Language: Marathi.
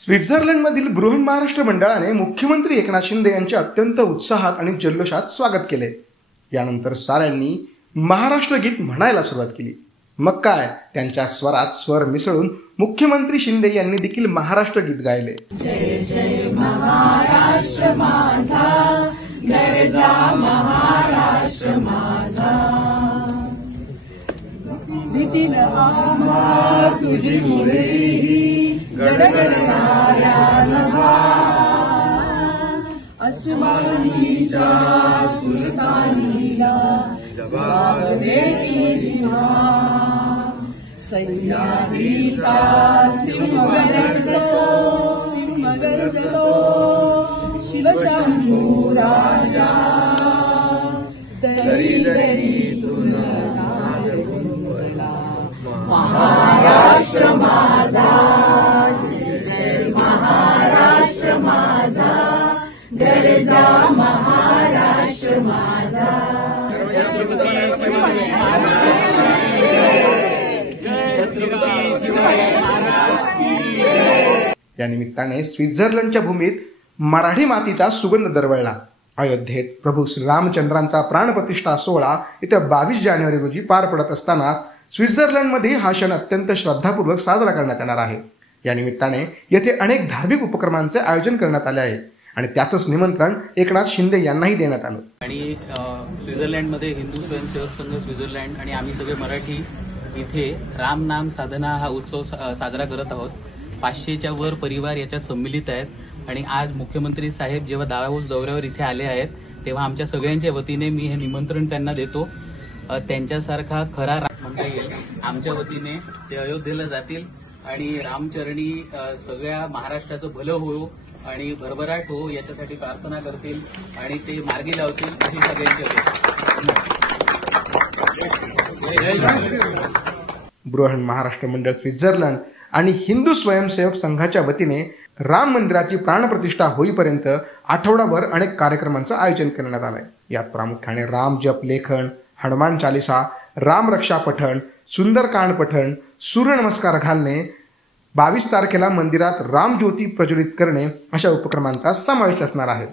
स्वित्झर्लंडमधील बृहन महाराष्ट्र मंडळाने मुख्यमंत्री एकनाथ शिंदे यांचे अत्यंत उत्साहात आणि जल्लोषात स्वागत केले। यानंतर साऱ्यांनी महाराष्ट्र गीत म्हणायला सुरुवात केली। मग काय, त्यांच्या स्वरात स्वर मिसळून मुख्यमंत्री शिंदे यांनी देखील महाराष्ट्र गीत गायले। जय जय महाराष्ट्र माझा, गरजा महाराष्ट्र माझा, भीतीन आम्हा तुझी मुळेही गडगडणाऱ्या नभा, अस्मानीच्या सुलतानीला जबाब देती जिव्हा, सह्याद्रीचा सिंह गरजतो शिवशंभू राजा, दरी दरीतून नाद गुंजला महाराष्ट्र माझा, जय महाराष्ट्र माझा, गरजा महाराष्ट्र माझा। या निमित्ताने स्वित्झर्लंडच्या भूमीत मराठी मातीचा सुगंध दरवळला। अयोध्येत प्रभू श्रीरामचंद्रांचा प्राणप्रतिष्ठा सोहळा येत्या 22 जानेवारी रोजी पार पडत असताना स्वित्झर्लंडमध्ये हा क्षण अत्यंत श्रद्धापूर्वक साजरा करण्यात येणार आहे। या निमित्ताने येथे अनेक धार्मिक उपक्रमांचे आयोजन करण्यात आले आहे आणि त्याचंच निमंत्रण एकनाथ शिंदे यांनाही देण्यात आलं। आणि स्वित्झर्लंडमध्ये हिंदू स्वयंसेवक संघ स्वित्झर्लंड आणि आम्ही सगळे मराठी इथे राम नाम साधना हा उत्सव साजरा करत आहोत। 500च्या वर परिवार याच्यात सम्मिलित आहेत आणि आज मुख्यमंत्री साहेब जेव्हा दावोस दौऱ्यावर इथे आले आहेत तेव्हा आमच्या सगळ्यांच्या वतीने मी हे निमंत्रण त्यांना देतो। त्यांच्यासारखा खरा राम म्हणता येईल आमच्या वतीने ते अयोध्येला जातील आणि रामचरणी सगळ्या महाराष्ट्राचं भलं हो आणि भरभराट हो याच्यासाठी प्रार्थना करतील आणि ते मार्गी लावतील अशी सगळ्यांची बृहन महाराष्ट्र मंडळ स्वित्झर्लंड आणि हिंदू स्वयंसेवक संघाच्या वतीने राम मंदिराची प्राणप्रतिष्ठा होईपर्यंत आठवडाभर अनेक कार्यक्रमांचं आयोजन करण्यात आलंय। यात प्रामुख्याने राम जप लेखन, हनुमान चालीसा, राम रक्षा पठण, सुंदरकांड पठण, सूर्यनमस्कार घालणे, 22 तारखेला मंदिरात रामज्योती प्रज्वलित करणे अशा उपक्रमांचा समावेश असणार आहे।